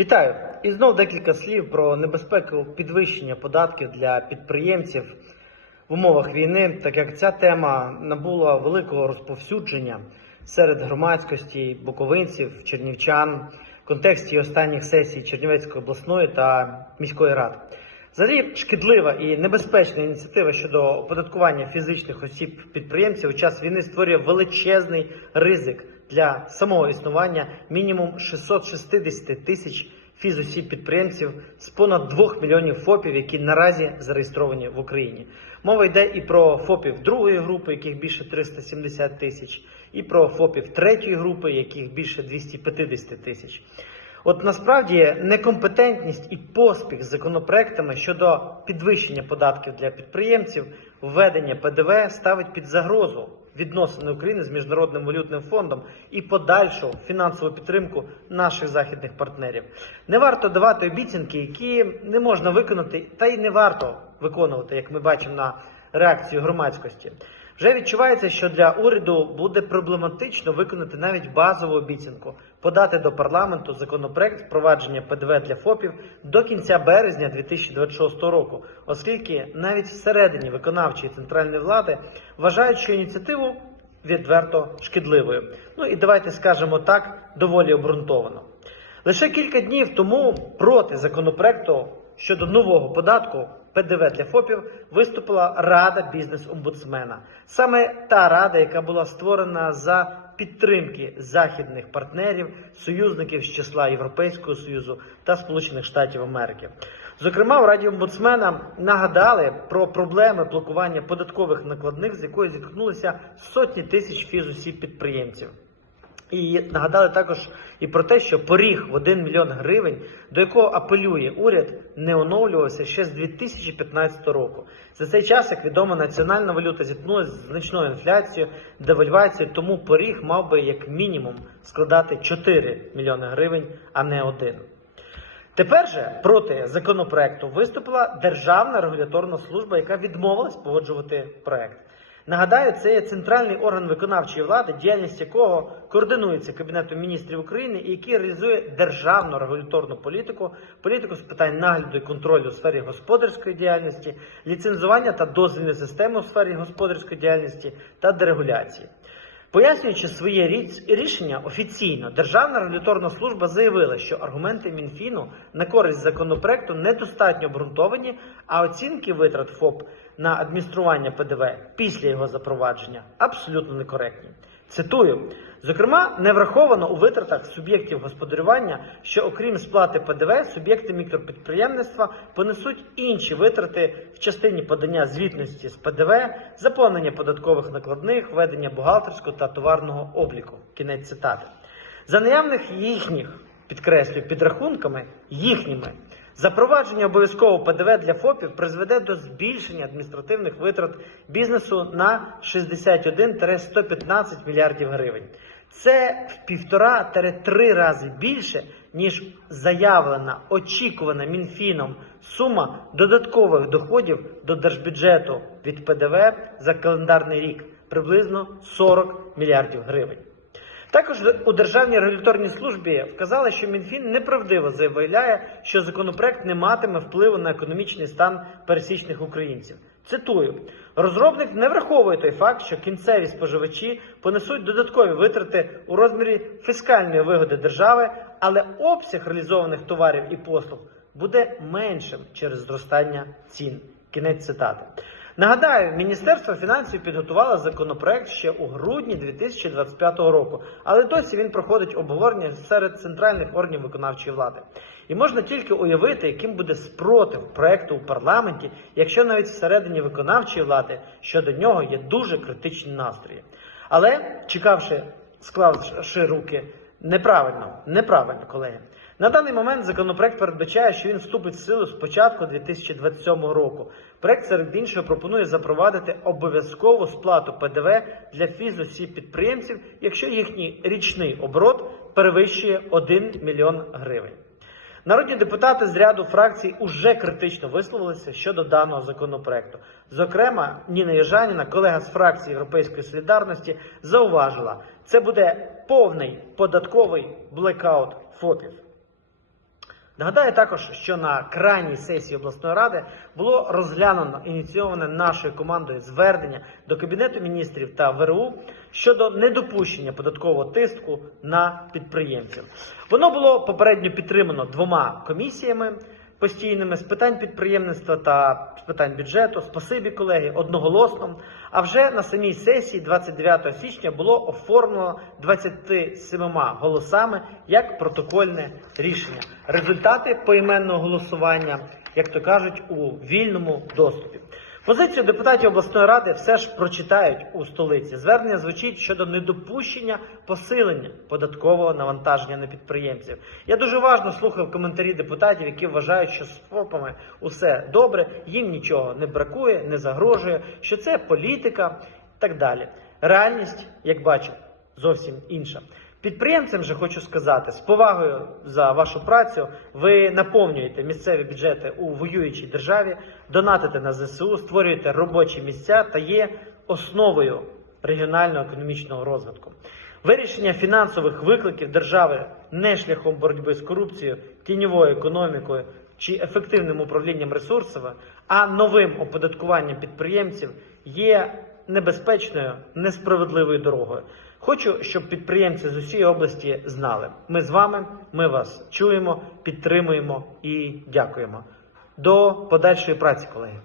Вітаю! І знов декілька слів про небезпеку підвищення податків для підприємців в умовах війни, так як ця тема набула великого розповсюдження серед громадськості, буковинців, чернівчан в контексті останніх сесій Чернівецької обласної та міської ради. Взагалі шкідлива і небезпечна ініціатива щодо оподаткування фізичних осіб підприємців у час війни створює величезний ризик для самого існування мінімум 660 тисяч фізосіб підприємців з понад 2 мільйонів ФОПів, які наразі зареєстровані в Україні. Мова йде і про ФОПів другої групи, яких більше 370 тисяч, і про ФОПів третьої групи, яких більше 250 тисяч. От насправді некомпетентність і поспіх з законопроектами щодо підвищення податків для підприємців, введення ПДВ ставить під загрозу відносини України з міжнародним валютним фондом і подальшу фінансову підтримку наших західних партнерів. Не варто давати обіцянки, які не можна виконати, та й не варто виконувати, як ми бачимо на реакцію громадськості. Вже відчувається, що для уряду буде проблематично виконати навіть базову обіцянку подати до парламенту законопроект впровадження ПДВ для ФОПів до кінця березня 2026 року, оскільки навіть всередині виконавчої центральної влади вважають, що ініціативу відверто шкідливою. Ну і давайте скажемо так, доволі обґрунтовано. Лише кілька днів тому проти законопроекту щодо нового податку ПДВ для ФОПів виступила Рада бізнес-омбудсмена. Саме та рада, яка була створена за підтримки західних партнерів, союзників з числа Європейського Союзу та Сполучених Штатів Америки. Зокрема, в Раді омбудсмена нагадали про проблеми блокування податкових накладних, з якою зіткнулися сотні тисяч фізосіб підприємців. І нагадали також і про те, що поріг в 1 мільйон гривень, до якого апелює уряд, не оновлювався ще з 2015 року. За цей час, як відомо, національна валюта зіткнулася з значною інфляцією, девальвацією, тому поріг мав би як мінімум складати 4 мільйони гривень, а не 1. Тепер же проти законопроекту виступила Державна регуляторна служба, яка відмовилась погоджувати проект. Нагадаю, це є центральний орган виконавчої влади, діяльність якого координується Кабінетом міністрів України і який реалізує державну регуляторну політику, політику з питань нагляду і контролю у сфері господарської діяльності, ліцензування та дозвільної системи у сфері господарської діяльності та дерегуляції. Пояснюючи своє рішення офіційно, Державна регуляторна служба заявила, що аргументи Мінфіну на користь законопроекту недостатньо обґрунтовані, а оцінки витрат ФОП на адміністрування ПДВ після його запровадження абсолютно некоректні. Цитую: зокрема, не враховано у витратах суб'єктів господарювання, що окрім сплати ПДВ, суб'єкти мікропідприємництва понесуть інші витрати в частині подання звітності з ПДВ, заповнення податкових накладних, ведення бухгалтерського та товарного обліку. Кінець цитати. За наявних їхніх, підкреслюю, підрахунками їхніми. Запровадження обов'язкового ПДВ для ФОПів призведе до збільшення адміністративних витрат бізнесу на 61-115 мільярдів гривень. Це в півтора-три рази більше, ніж заявлена, очікувана Мінфіном сума додаткових доходів до держбюджету від ПДВ за календарний рік приблизно 40 мільярдів гривень. Також у Державній регуляторній службі вказали, що Мінфін неправдиво заявляє, що законопроект не матиме впливу на економічний стан пересічних українців. Цитую: розробник не враховує той факт, що кінцеві споживачі понесуть додаткові витрати у розмірі фіскальної вигоди держави, але обсяг реалізованих товарів і послуг буде меншим через зростання цін. Кінець цитати. Нагадаю, Міністерство фінансів підготувало законопроект ще у грудні 2025 року, але досі він проходить обговорення серед центральних органів виконавчої влади. І можна тільки уявити, яким буде спротив проекту у парламенті, якщо навіть всередині виконавчої влади щодо нього є дуже критичні настрої. Але чекавши, склавши руки, неправильно, неправильно, колеги. На даний момент законопроект передбачає, що він вступить в силу з початку 2027 року. Проект серед іншого пропонує запровадити обов'язкову сплату ПДВ для фізосіб підприємців, якщо їхній річний оборот перевищує 1 мільйон гривень. Народні депутати з ряду фракцій уже критично висловилися щодо даного законопроекту. Зокрема, Ніна Єжаніна, колега з фракції Європейської солідарності, зауважила, це буде повний податковий блекаут ФОПів. Нагадаю також, що на крайній сесії обласної ради було розглянено ініційоване нашою командою звернення до Кабінету міністрів та ВРУ щодо недопущення податкового тиску на підприємців. Воно було попередньо підтримано двома комісіями постійними з питань підприємництва та з питань бюджету. Спасибі, колеги, одноголосно. А вже на самій сесії 29 січня було оформлено 27 голосами як протокольне рішення. Результати поіменного голосування, як то кажуть, у вільному доступі. Позицію депутатів обласної ради все ж прочитають у столиці. Звернення звучить щодо недопущення посилення податкового навантаження на підприємців. Я дуже уважно слухав коментарі депутатів, які вважають, що з ФОПами усе добре, їм нічого не бракує, не загрожує, що це політика і так далі. Реальність, як бачу, зовсім інша. Підприємцям же хочу сказати з повагою за вашу працю. Ви наповнюєте місцеві бюджети у воюючій державі, донатите на ЗСУ, створюєте робочі місця та є основою регіонального економічного розвитку. Вирішення фінансових викликів держави не шляхом боротьби з корупцією, тіньовою економікою чи ефективним управлінням ресурсами, а новим оподаткуванням підприємців є небезпечною, несправедливою дорогою. Хочу, щоб підприємці з усієї області знали. Ми з вами, ми вас чуємо, підтримуємо і дякуємо. До подальшої праці, колеги.